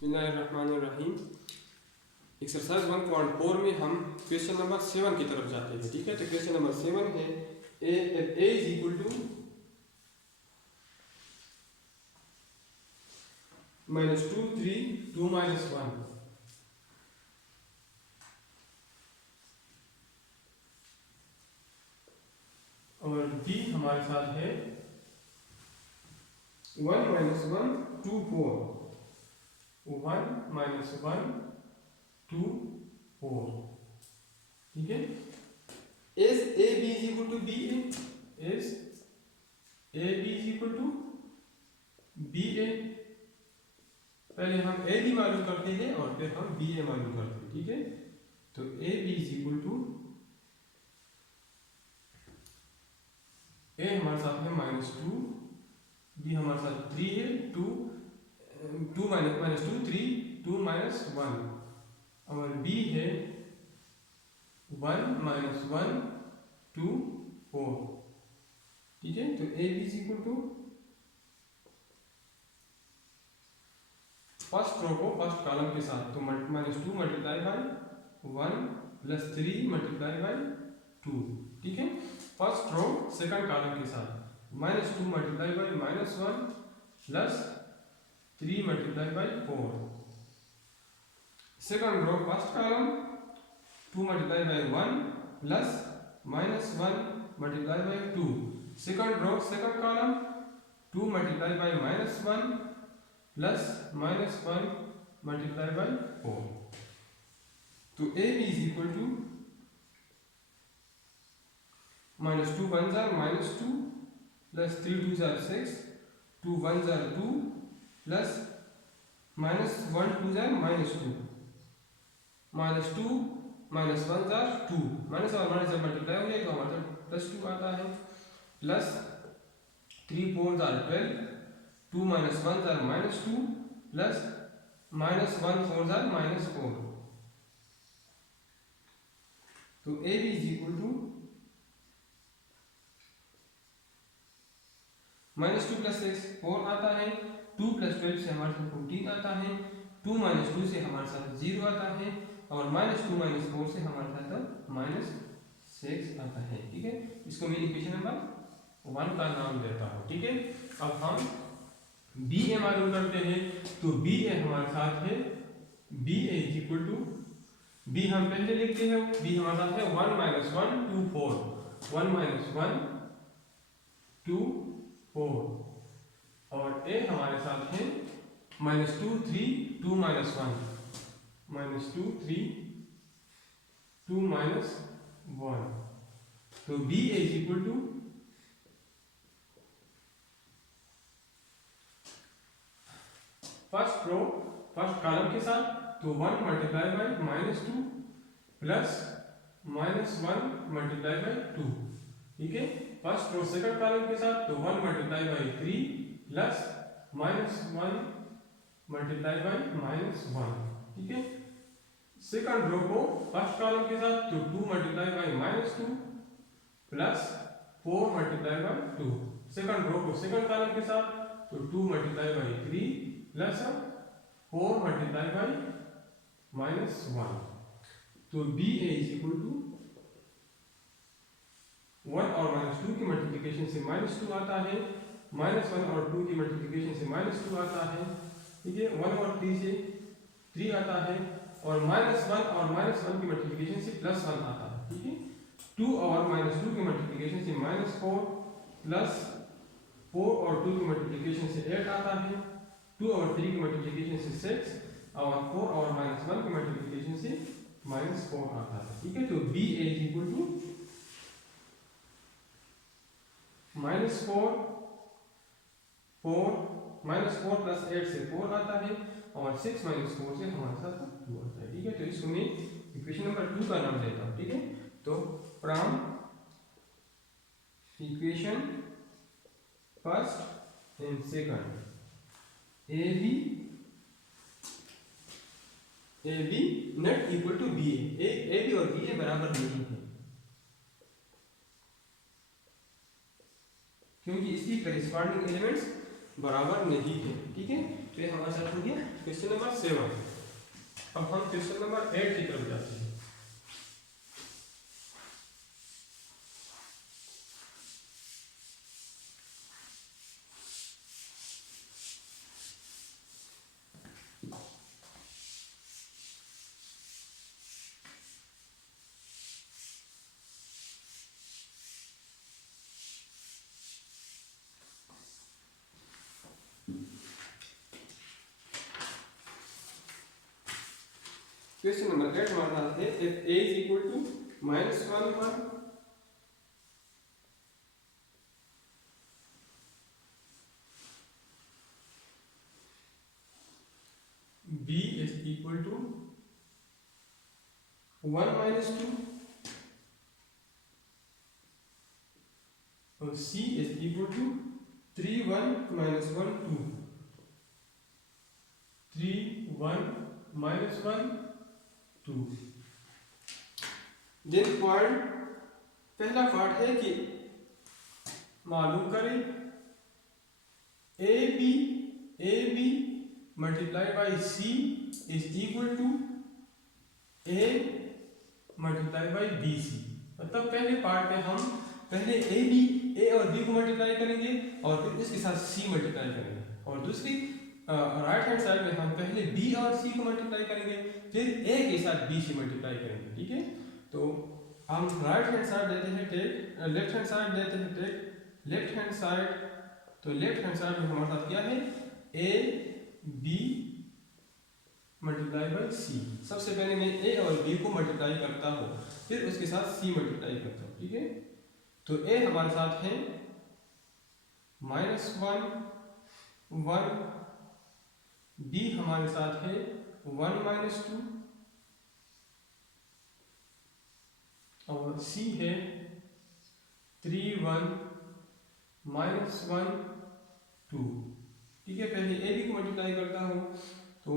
बिस्मिल्लाहिर्रहमानिर्रहीम। एक्सरसाइज 1.4 में हम क्वेश्चन नंबर 7 की तरफ जाते हैं। ठीक है, तो क्वेश्चन नंबर 7 है ए इज इक्वल टू -2 3 2 -1 और बी हमारे साथ है 1 -1 2 4 1 -1 2 4। ठीक है, is A B is equal to B A, is A B is equal to B A. पहले हम ए बी मालूम करते हैं और फिर हम बी ए मालूम करते हैं। ठीक है, तो A B is equal to A हमारे साथ है -2, बी हमारे साथ 3 है, 2 -2 3 2 -1 और बी है 1 -1 2 4। ठीक है, तो A B is equal to first row को फर्स्ट कॉलम के साथ, तो -2 multiply by 1 plus 3 multiply by 2। ठीक है, फर्स्ट रो सेकंड कॉलम के साथ -2 multiply by -1 plus 3 multiply by 4। Second row first column 2 multiply by 1 plus -1 multiply by 2। Second row second column 2 multiply by -1 plus -1 multiply by 4। तो A B is equal to -2 1 जार -2 plus 3 2 जार 6 2 1 जार 2 plus -1 2 जार -2 -2 -1 जार 2 minus और minus जब multiply हो जाएगा हमारे +2 आता है प्लस 3 4 जार 12 2 -1 जार -2 प्लस -1 4 जार -4। तो A B is equal to -2 plus 6 4 आता है, 2 प्लस 12 से हमारे साथ 14 आता है, 2 -2 से हमारे साथ 0 आता है और -2 -4 से हमारे साथ -6 आता है। ठीक है, इसको मैं इक्वेशन नंबर 1 का नाम देता हूँ। ठीक है, अब हम बी ए मालूम करते हैं। तो बी ए हमारे साथ है B A is equal to B हम पहले लिखते हैं, बी हमारे साथ है 1 -1 2 4 1 -1 2 4 और ए हमारे साथ है -2 3 2 -1 -2 3 2 -1। तो B A is equal to first row first column के साथ, तो 1 multiply by -2 plus -1 multiply by 2। ठीक है, फर्स्ट रो सेकंड कॉलम के साथ, तो 1 multiply by 3 plus -1 multiply by -1। ठीक है, सेकंड रो को फर्स्ट कॉलम के साथ, तो 2 multiply by -2 plus 4 multiply by 2। Second row को सेकंड कॉलम के साथ, तो 2 multiply by 3 plus 4 multiply by -1। तो B A is equal to 1 और -2 की मल्टीप्लिकेशन से -2 आता है, -1 और 2 की मल्टीप्लिकेशन से -2 आता है। ठीक है, 1 और 3 से 3 आता है और -1 और -1 की मल्टीप्लिकेशन से +1 आता है। ठीक है, 2 और -2 की मल्टीप्लिकेशन से -4 प्लस 4 और 2 की मल्टीप्लिकेशन से 8 आता है, 2 और 3 की मल्टीप्लिकेशन से 6 और 4 और -1 की मल्टीप्लिकेशन से -4 आता है। ठीक है, तो B A is equal to -4 plus 8 से 4 आता है और 6 - 4 से हमारे साथ 2 आता है। ठीक है, तो इसको मैं इक्वेशन नंबर 2 का नाम देता हूँ। ठीक है, तो from equation first and second A B not equal to B A B और बी ए बराबर नहीं है, क्योंकि इसकी करेस्पॉन्डिंग एलिमेंट्स बराबर नहीं है। ठीक है, तो ये हमारे साथ हो गया क्वेश्चन नंबर 7। अब हम क्वेश्चन नंबर 8 की तरफ जाते हैं। क्वेश्चन नंबर 8 हमारे साथ है if a is equal to -1 1 b is equal to 1 minus 2 और c is equal to 3 1 minus 1 2 3 1 minus 1 2। दिन पॉइंट पहला पार्ट है कि मालूम करें A B multiply by C is equal to A multiply by B C. मतलब पहले part में हम पहले ए और बी को मल्टीप्लाई करेंगे और फिर उसके साथ सी मल्टीप्लाई करेंगे, और दूसरी राइट हैंड साइड में हम पहले बी और सी को मल्टीप्लाई करेंगे, फिर ए के साथ बी से मल्टीप्लाई करेंगे। ठीक है, तो हम राइट हैंड साइड देते हैं टेक, लेफ्ट हैंड साइड देते हैं टेक, लेफ्ट हैंड साइड। तो लेफ्ट हैंड साइड में हमारे साथ क्या है, ए बी मल्टीप्लाई बाई सी। सबसे पहले मैं ए और बी को मल्टीप्लाई करता हूँ, फिर उसके साथ सी मल्टीप्लाई करता हूँ। ठीक है, तो ए हमारे साथ है -1 1, बी हमारे साथ है 1 - 2 और सी है 3 1 -1 2। ठीक है, पहले ए बी को मल्टीप्लाई करता हूँ, तो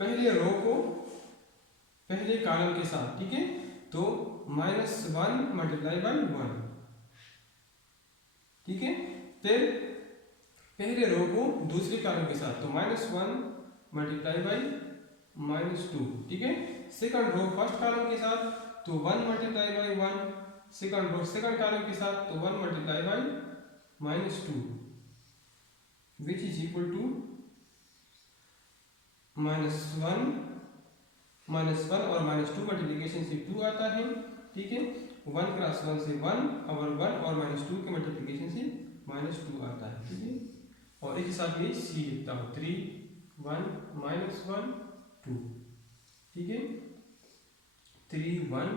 पहले रो को पहले कॉलम के साथ। ठीक है, तो -1 मल्टीप्लाई बाई 1। ठीक है, फिर पहले रो को दूसरे कॉलम के साथ, तो -1 मल्टीप्लाई बाई -2। ठीक है, सेकंड रो फर्स्ट कॉलम के साथ, तो 1 multiply by 1। Second row second column के साथ, तो 1 multiply by -2 which is equal to -1 और -2 मल्टीप्लिकेशन से 2 आता है। ठीक है, 1 क्रॉस 1 से 1 और 1 और -2 के मल्टीप्लिकेशन से -2 आता है। ठीक है, और एक साथ में सी लिखता हूँ 3 1 -1 2। ठीक है, 3 1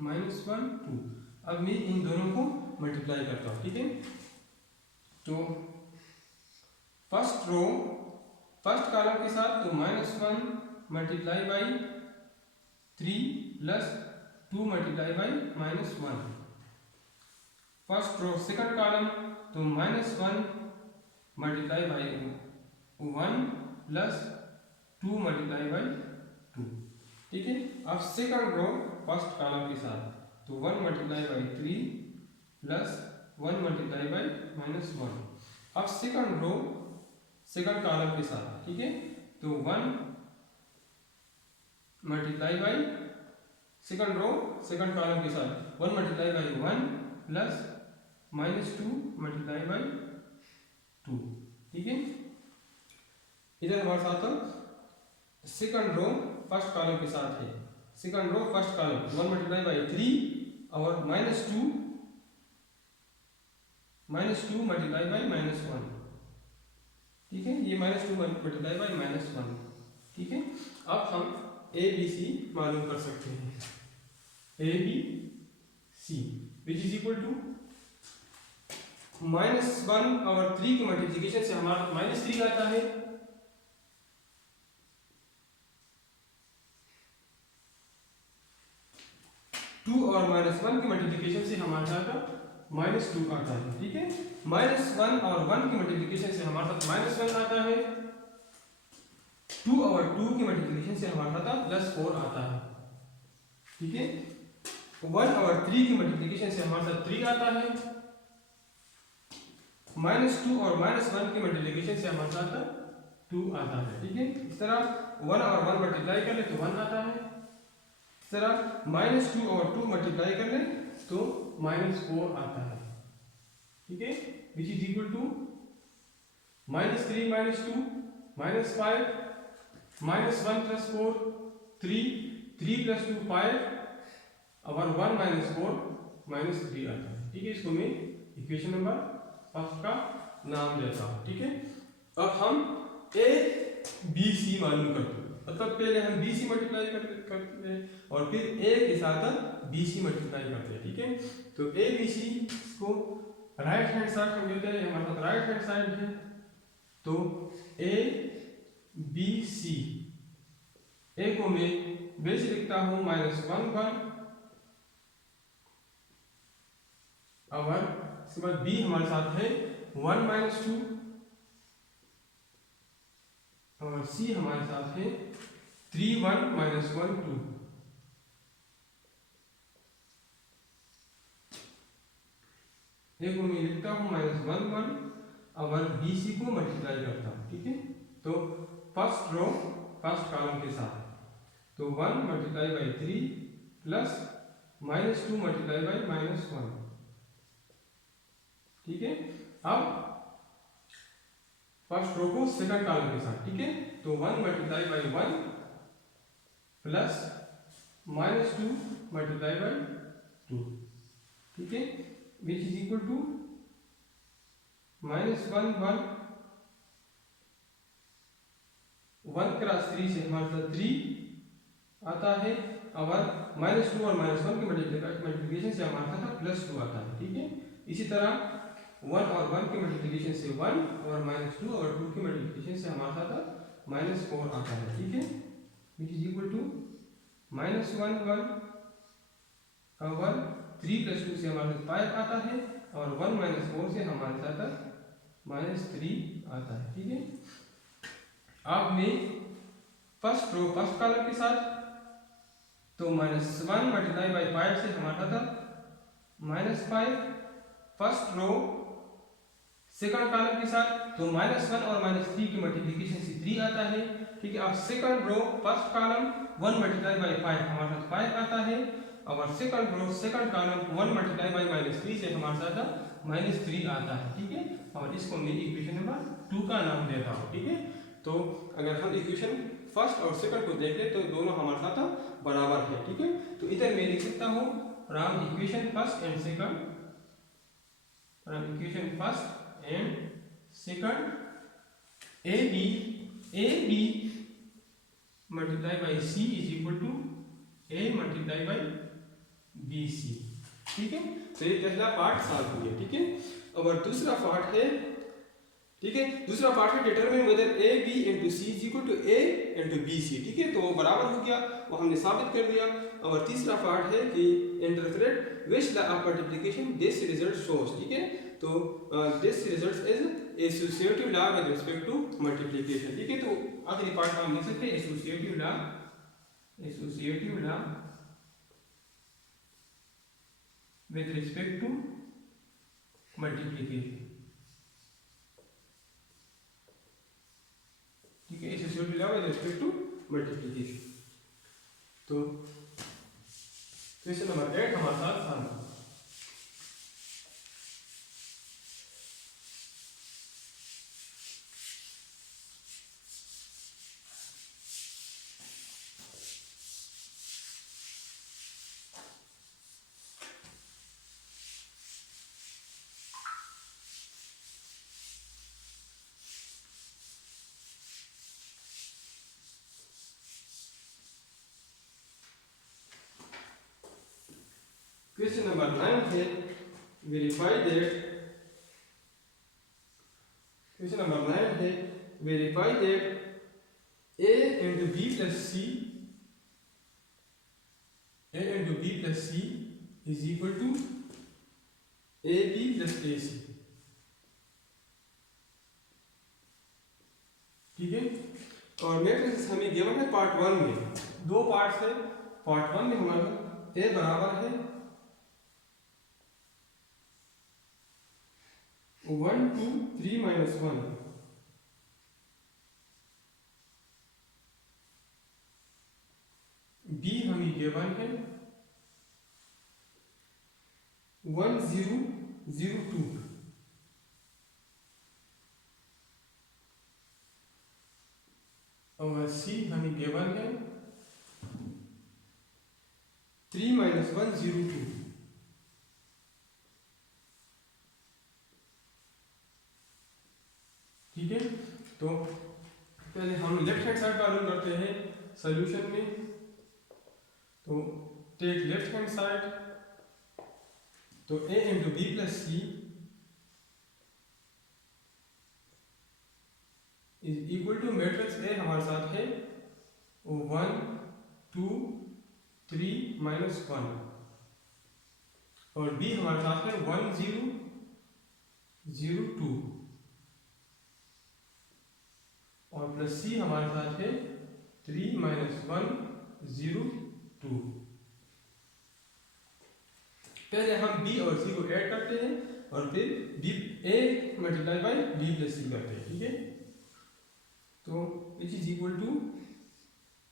-1 2। अब मैं इन दोनों को मल्टीप्लाई करता हूँ। ठीक है, तो फर्स्ट रो फर्स्ट कॉलम के साथ, तो -1 multiply by 3 plus 2 multiply by -1। First row second column, तो -1 multiply by 1 plus 2 multiply by 2। ठीक है, अब सेकंड रो फर्स्ट कॉलम के साथ, तो 1 multiply by 3 plus 1 multiply by -1। अब सेकंड रो सेकंड कॉलम के साथ। ठीक है, तो 1 multiply by second row second column के साथ 1 multiply by 1 plus -2 multiply by 2। ठीक है, इधर हमारे साथ सेकंड रो फर्स्ट कॉलम के साथ है, second row first column 1 multiply by 3 और -2 मल्टीप्लाई बाई -1। ठीक है, ये -2 मल्टीप्लाई बाई -1। ठीक है, अब हम ए बी सी मालूम कर सकते हैं। A B C which is equal to -1 और 3 के मल्टीप्लिकेशन से हमारा -3 आता है। टू और -1 के मल्टीप्लिकेशन से हमारा -2 आता है। ठीक है, -1 और 1 की मल्टीप्लिकेशन से हमारे साथ -1 आता है। 2 और 2 की मल्टीप्लिकेशन से हमारे साथ +4 आता है। ठीक है, 1 और 3 की मल्टीप्लिकेशन से हमारे साथ 3 आता है। -2 और -1 के मल्टीप्लिकेशन से हमारे साथ 2 आता है, ठीक है। इस तरह 1 और 1 मल्टीप्लाई कर ले तो 1 आता है। इस तरह -2 और 2 मल्टीप्लाई कर ले तो -4 आता है, ठीक है। विच इज इक्वल टू -3 -2 -5 -1 + 4 3 3 + 2 5 और 1 -4 -3 आता है, ठीक है। इसको मैं इक्वेशन नंबर फर्स्ट का नाम देता हूँ, ठीक है। अब हम ए बी सी मालूम करते हैं, मतलब पहले हम बी सी मल्टीप्लाई करते हैं और फिर ए के साथ बी सी मल्टीप्लाई करते हैं, ठीक है। तो ए बी सी को राइट हैंड साइड हम लेते हैं, हमारे पास राइट हैंड साइड है, तो ए बी सी, ए को मैं बेस लिखता हूँ -1 1 और इसके बाद बी हमारे साथ है 1 -2 और सी हमारे साथ है 3 1 -1 2। एक को मैं लिखता हूँ -1 1 और बी सी को मल्टीप्लाई करता हूँ, ठीक है। तो फर्स्ट रो फर्स्ट कॉलम के साथ, तो 1 × 3 प्लस -2 × -1, ठीक है। अब फर्स्ट रो को सेकंड कॉलम के साथ, ठीक है। तो 1 × 1 प्लस -2 × 2, ठीक है, which is equal to -1 1 1 cross 3 से हमारे साथ 3 आता है और -2 और -1 के मल्टीप्लिकेशन से हमारे साथ +2 आता है, ठीक है। इसी तरह 1 और 1 के मल्टीप्लिकेशन से 1 और -2 और 2 के मल्टीप्लिकेशन से हमारे साथ -4 आता है, ठीक है, विच इज इक्वल टू -1 1 और 3 + 2 से हमारे साथ 5 आता है और 1 -4 से हमारे साथ -3 आता है, ठीक है। अब मैं फर्स्ट रो फर्स्ट कॉलम के साथ, तो -1 × 5 से हमारा था -5, फर्स्ट रो सेकंड कॉलम के साथ, तो -1 और -3 की मल्टीप्लिकेशन से 3 आता है, ठीक है। अब सेकंड रो फर्स्ट कॉलम 1 × 5 हमारे साथ 5 आता है और सेकंड रो सेकंड कॉलम 1 × -3 से हमारे साथ -3 आता है, ठीक है। और इसको मैं इक्वेशन नंबर 2 का नाम देता हूँ, ठीक है। तो अगर हम इक्वेशन फर्स्ट और सेकंड को देख ले तो दोनों हमारे साथ बराबर है, ठीक है। तो इधर मैं लिख सकता हूँ from equation first and second, from equation first and second A B multiply by C is equal to A multiply by B C, ठीक है। तो ये पहला पार्ट सॉल्व हो गया, ठीक है। और दूसरा पार्ट है, ठीक है, दूसरा पार्ट है determine whether A B into C is equal to A into B C, ठीक है। तो वो बराबर हो गया, वो हमने साबित कर दिया। और तीसरा पार्ट है कि interpret which the of multiplication this result shows, ठीक है। तो this result is associative law with respect to multiplication, ठीक है। तो आखिरी पार्ट में हम लिख सकते हैं associative law with respect to multiplication, ठीक है, associative law with respect to multiplication. तो क्वेश्चन नंबर 8 हमारे साथ सामने। क्वेश्चन नंबर 9 है वेरीफाई दैट, क्वेश्चन नंबर 9 है verify that a into b plus c is equal to ab plus ac, ठीक है। और मैट्रिक्स हमें गिवन है पार्ट 1 में, दो पार्ट्स है। पार्ट 1 में हमारा a बराबर है 1 2 3 माइनस 1, बी हमें गिवन है 1 0 0 2, और सी हमें गिवन है 3 माइनस 1 0 2, ठीक है। तो पहले हम लेफ्ट हैंड साइड मालूम करते हैं सॉल्यूशन में। तो टेक लेफ्ट हैंड साइड, तो a into B plus C is equal to matrix A हमारे साथ है 1 2 3 माइनस 1, और बी हमारे साथ है 1 0 0 2, और प्लस सी हमारे साथ है 3 माइनस 1 0 2। पहले हम बी और सी को ऐड करते हैं और फिर B A multiply by B plus C करते हैं, ठीक है। तो which is equal to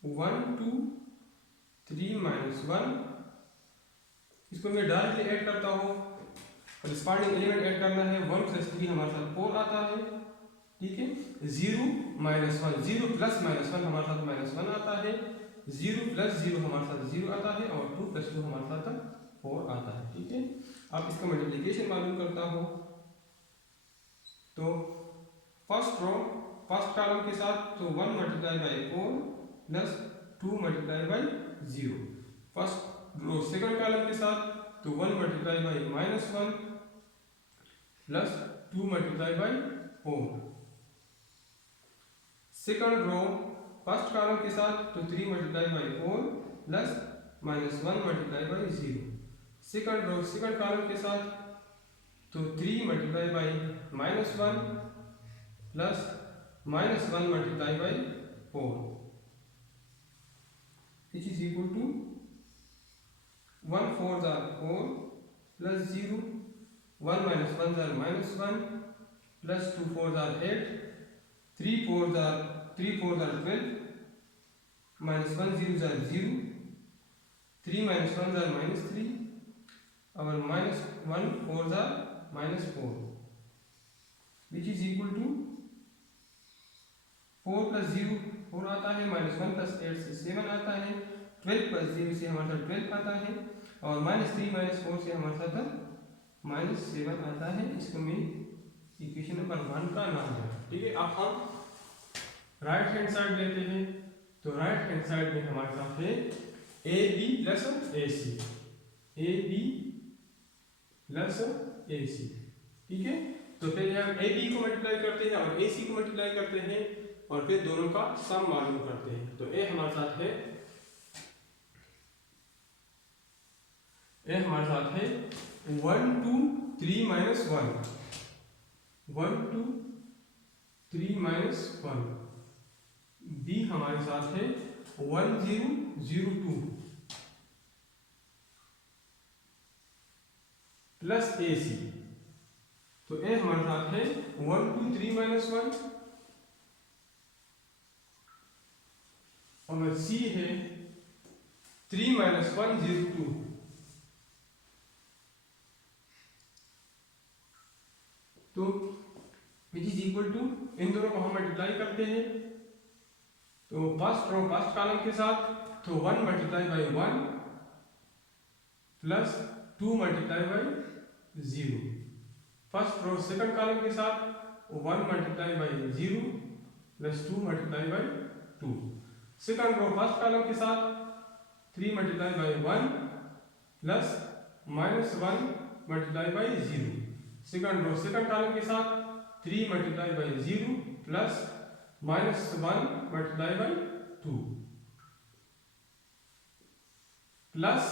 1 2 3 minus 1, इसको मैं डायरेक्टली ऐड करता हूँ, कॉरस्पॉन्डिंग एलिमेंट ऐड करना है। 1 प्लस 3 हमारे साथ 4 आता है, ठीक है। 0 माइनस 1, 0 प्लस माइनस 1 हमारे साथ माइनस 1 आता है, 0 प्लस 0 हमारे साथ 0 आता है, और 2 प्लस 2 हमारे साथ 4 आता है, ठीक है। अब इसका मल्टीप्लिकेशन मालूम करता हूँ। तो फर्स्ट रो फर्स्ट कॉलम के साथ, तो 1 multiply by 4 plus 2 multiply by 0। First row second column के साथ, तो 1 multiply by minus 1 plus 2 multiply by 4। Second row first column के साथ, तो 3 multiply by 4 plus minus 1 multiply by 0। Second row second column के साथ, तो 3 multiply by minus 1 plus minus 1 multiply by 4, which is equal to 1 4 जार 4 plus 0, 1 minus 1 जार minus 1 plus 2 4 जार 8, 3 4 जार 12 माइनस 1 0 जार 0, 3 माइनस 1 जार माइनस 3, और माइनस 1 4 जार minus 4, which is equal to 4 plus 0 4 आता है, माइनस 1 प्लस 8 से 7 आता है, 12 प्लस 0 से हमारे साथ 12 आता है, और माइनस 3 माइनस 4 से हमारे साथ माइनस 7 आता है। इसको मैं इक्वेशन नंबर 1 का नाम है, ठीक है। अब हम राइट हैंड साइड लेते हैं। तो राइट हैंड साइड में हमारे साथ है A B plus A C, A B plus A C, ठीक है। तो पहले हम ए बी को मल्टीप्लाई करते हैं और ए सी को मल्टीप्लाई करते हैं, और फिर दोनों का सम मालूम करते हैं। तो ए हमारे साथ है 1 2 3 माइनस 1, 1 2 3 माइनस 1। बी हमारे साथ है 1 0 0 2 प्लस ए सी। तो ए हमारे साथ है 1 2 3 माइनस 1, और सी है 3 माइनस 1 0 2। तो विच इज इक्वल टू, इन दोनों को हम मल्टीप्लाई करते हैं। तो फर्स्ट रो फर्स्ट कॉलम के साथ, तो 1 multiply by 1 plus 2 multiply by 0। First row second column के साथ, 1 multiply by 0 plus 2 multiply by 2। Second row first column के साथ, 3 multiply by 1 plus minus 1 multiply by 0। Second row second column के साथ, 3 multiply by 0 plus minus 1 multiply by 2 plus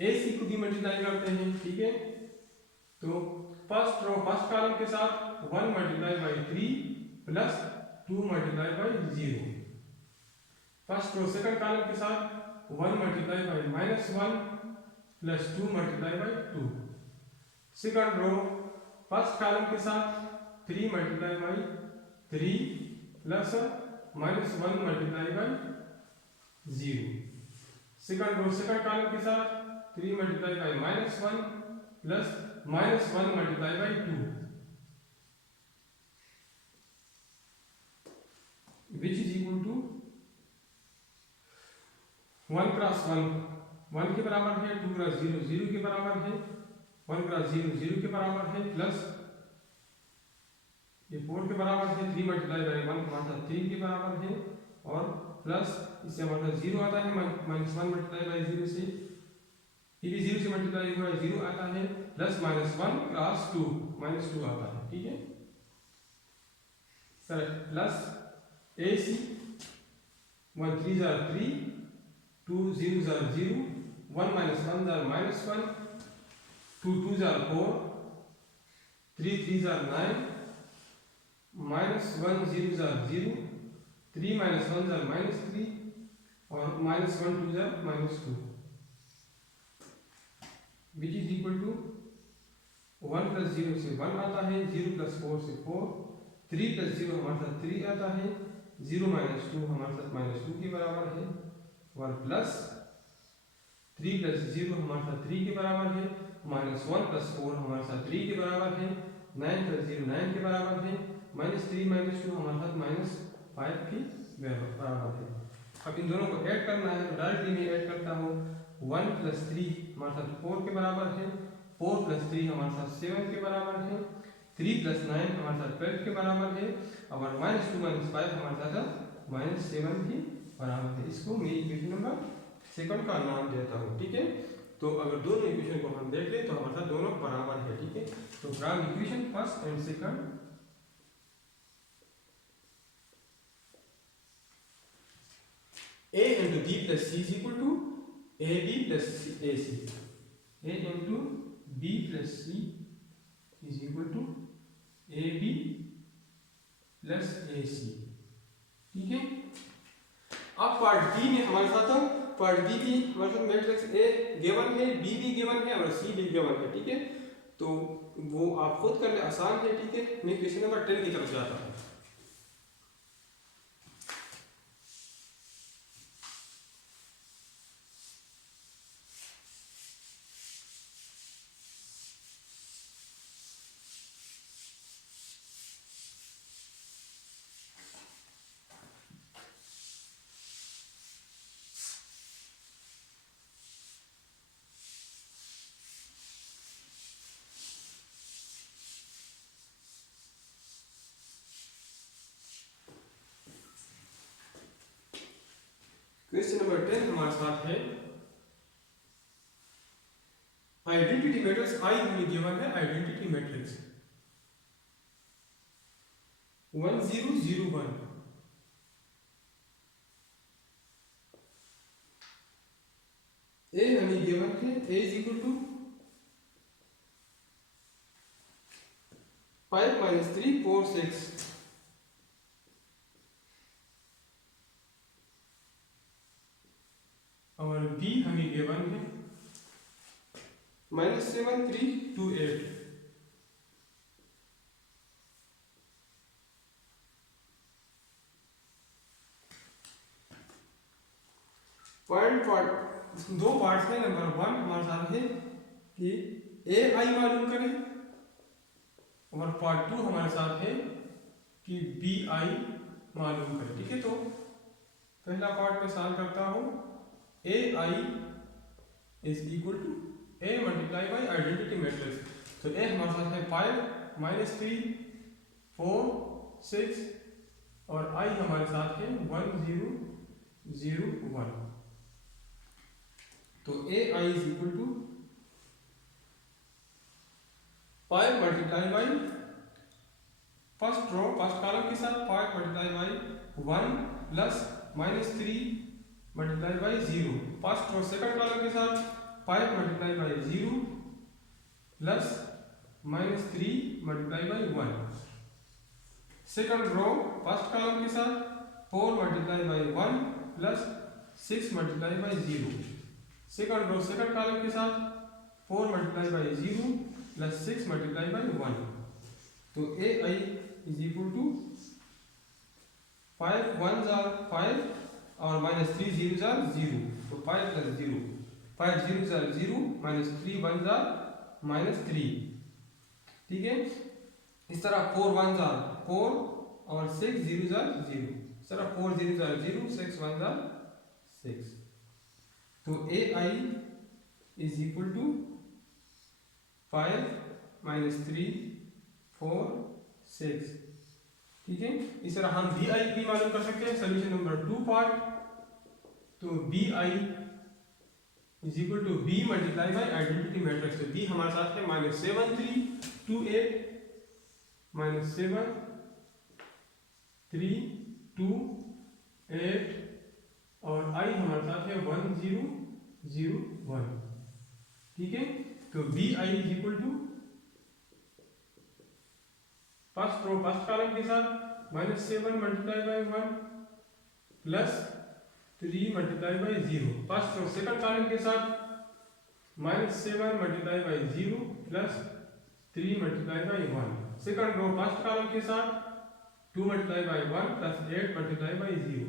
A C को भी multiply करते हैं, ठीक है। तो फर्स्ट रो फर्स्ट कॉलम के साथ 1 multiply by 3 plus 2 multiply by 0। First row second column के साथ 1 multiply by minus 1 plus 2 multiply by 2। Second row first column के साथ 3 multiply by 3 plus -1 multiply by 0। Second row second column के साथ 3 multiply by -1 plus -1 multiply by 2 which is equal to 1 cross 1 के बराबर है, 2 cross 0 0 के बराबर है, 1 क्रॉस 0 0 के बराबर है, प्लस ये 4 के बराबर है, 3 मल्टीप्लाई बाई 1 हमारा 3 के बराबर है, और प्लस इससे हमारा 0 आता है, -1 मल्टीप्लाई बाई 0 से ये भी 0 से मल्टीप्लाई हुआ है 0 आता है, प्लस -1 क्रॉस 2 -2 आता है। ठीक है सर, प्लस AC 1 3 जार 3 2 0 जार 0 1 -1 जार -1 2 2 जार 4 3 3 जार 9 -1 0 जार 0 3 -1 जार -3 और -1 2 जार -2 which is equal to 1 plus 0 से 1 आता है, 0 प्लस 4 से 4, 3 प्लस 0 हमारे साथ 3 आता है, 0 - 2 हमारे साथ -2 के बराबर है, और प्लस 3 प्लस 0 हमारे साथ 3 के बराबर है, -1 प्लस 4 हमारे साथ 3 के बराबर है, 9 प्लस 0 9 के बराबर है, -3 - 2 हमारे साथ -5 के बराबर है। अब इन दोनों को ऐड करना है, तो डायरेक्टली मैं ऐड करता हूँ। 1 प्लस 3 हमारे साथ 4 के बराबर है, 4 प्लस 3 हमारे साथ 7 के बराबर है, 3 प्लस 9 हमारे साथ 12 के बराबर है, और -2 - 5 हमारे साथ -7 के बराबर है। इसको मैं इक्वेशन नंबर सेकंड का नाम देता हूँ। ठीक है, तो अगर दोनों इक्वेशन को हम देख ले तो हमारे साथ दोनों बराबर है। ठीक है, तो from equation first and second A into B plus C is equal to AB plus AC. A into B plus C is equal to AB plus AC. ठीक है, अब पार्ट बी में हमारे साथ पार्ट बी भी हमारे साथ matrix A given है, बी भी गिवन है और सी भी गिवन है। ठीक है, तो वो आप खुद करने आसान है। ठीक है, मैं क्वेश्चन नंबर 10 की तरफ जाता हूँ। क्वेश्चन नंबर 10 हमारे साथ है आइडेंटिटी मैट्रिक्स आई हमें गिवन है। आइडेंटिटी मैट्रिक्स 1 0 0 1 ए हमें गिवन है, ए इज इक्वल टू 5 - 3 4 6, और बी हमें गिवन है -7 3 2 8। दो पार्ट्स है। नंबर 1 हमारे साथ है कि ए आई मालूम करें, और पार्ट 2 हमारे साथ है कि बी आई मालूम करें। ठीक है, तो पहला पार्ट में सॉल्व करता हूँ। A I is equal to A multiply by identity matrix. तो ए हमारे साथ है 5 - 3 4 6, और आई हमारे साथ है 1 0 0 1। तो A I is equal to 5 multiply by first row first column के साथ 5 multiply by 1 plus -3 multiply by 0। First row second column के साथ 5 multiply by 0 plus -3 multiply by 1। Second row first column के साथ 4 multiply by 1 plus 6 multiply by 0। Second row second column के साथ 4 multiply by 0 plus 6 multiply by 1। तो A I is equal to 5 1 jar 5 और minus 3 0 जार 0, तो 5 प्लस 0, 5 0 जार 0 minus 3 1 जार माइनस 3, ठीक है। इस तरह 4 1 जार 4 और 6 0 जार 0, इस तरह 4 0 जार 0 6 1 जार 6, तो A I is equal to 5 minus 3 4 6, ठीक है। इस तरह हम बी आई भी मालूम कर सकते हैं, सोल्यूशन नंबर 2 पार्ट। तो B I is equal to B multiply by identity matrix. तो बी हमारे साथ है माइनस 7 3 2 8 माइनस 7 3 2 8 और आई हमारे साथ है 1 0 0 1, ठीक है। तो B I is equal to first row first column के साथ minus 7 multiply by 1 plus 3 multiply by 0, first row second column के साथ minus 7 multiply by 0 plus 3 multiply by 1, second row first column के साथ 2 multiply by 1 plus 8 multiply by 0,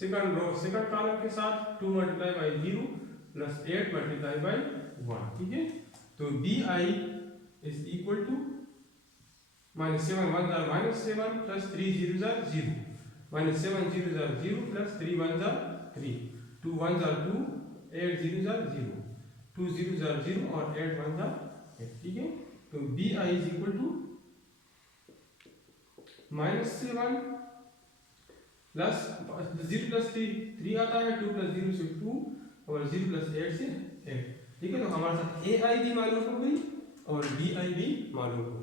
second row second column के साथ 2 multiply by 0 plus 8 multiply by 1, ठीक है। तो B I is equal to minus 7 1 जार माइनस 7 प्लस 3 0 जार 0, minus 7 0 जार 0 प्लस 3 1 जार 3, 2 1 जार 2 8 0 जार 0, 2 0 जार 0 और 8 1 जार 8, ठीक है। तो B I is equal to minus 7 plus 0 plus 3 आता है, 2 प्लस 0 से 2 और 0 प्लस 8 से 8, ठीक है। तो हमारे साथ ए आई भी मालूम हो गई और बी आई भी मालूम हो